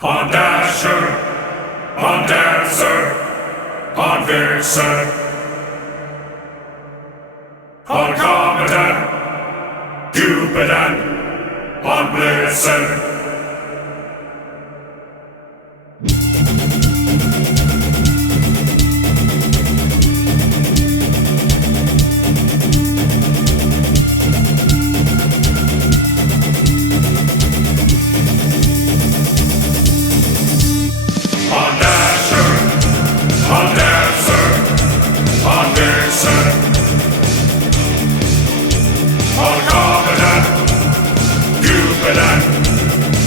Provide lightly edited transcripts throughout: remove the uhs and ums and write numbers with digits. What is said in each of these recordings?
On Dasher, on Dancer, on Vixen, on Commodore, Cupid, on Blitzen. On Commodore, Cupid,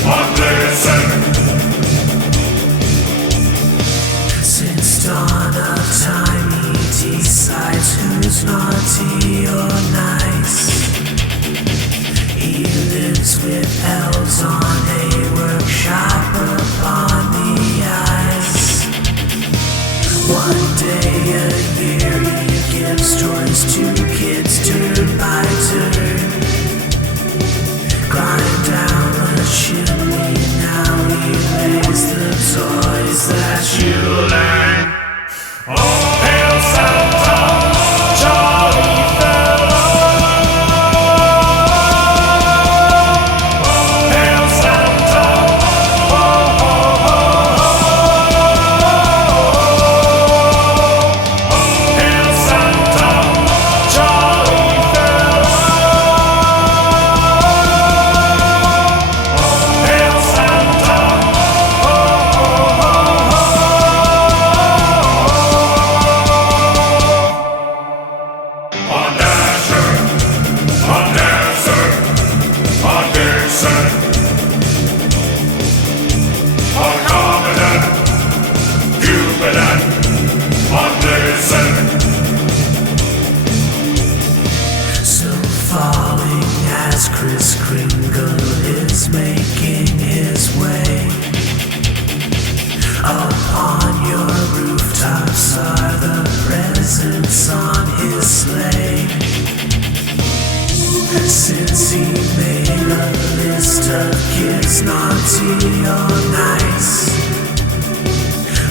on Blitzen. Since dawn of time he decides who's naughty or nice. He lives with elves on a workshop upon the ice. One day a year he gives toys to kids turn by turn. Climb down the chimney, now he lays the toys that you learn. Oh, hail Santa, jolly fellow. Oh, hail Santa, ho, ho, ho, ho. Oh, hail Santa, jolly fellow. Oh, hail Santa, ho, ho, ho, ho. On Dasher, on Dancer, on Vixen, on Commodore, Cupid, on Blitzen. So falling as Kris Kringle is making his way. Upon your rooftops are the presents on his sleigh. Since he made a list of kids naughty or nice,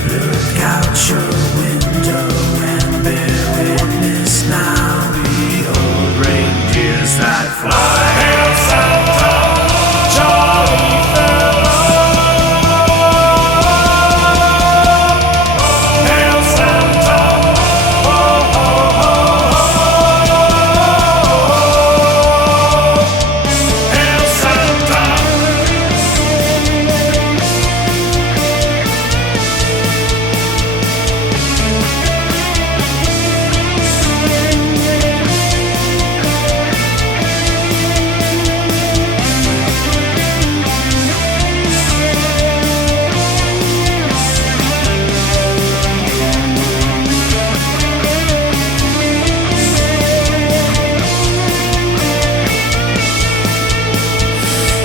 look out your window and bear witness now. Behold reindeers that fly. Hail Santa, jolly fellow. Hail Santa, ho, ho, ho, ho. Hail Santa.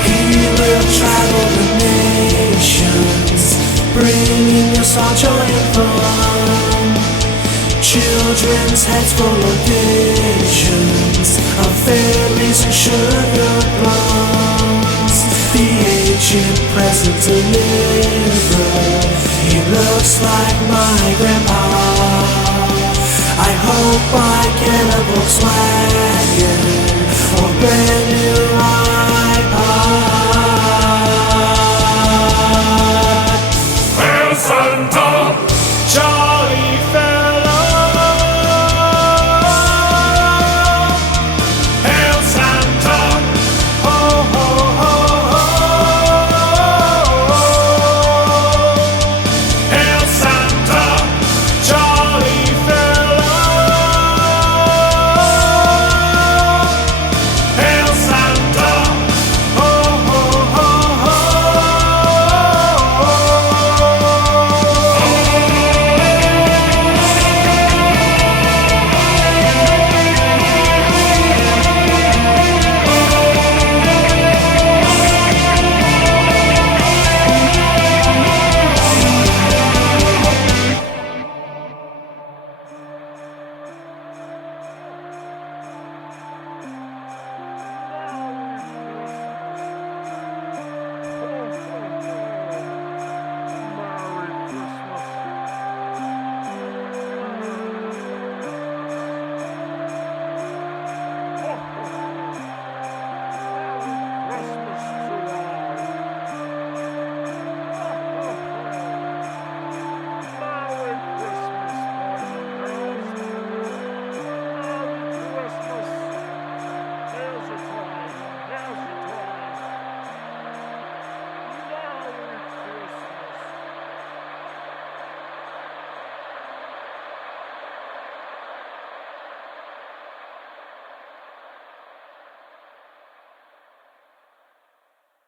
He will travel the nations, bringing us all joy and fun. Children's heads full of visions of fairies and sugar plums. The ancient present delivered, he looks like my grandpa. I hope I get a Volkswagen or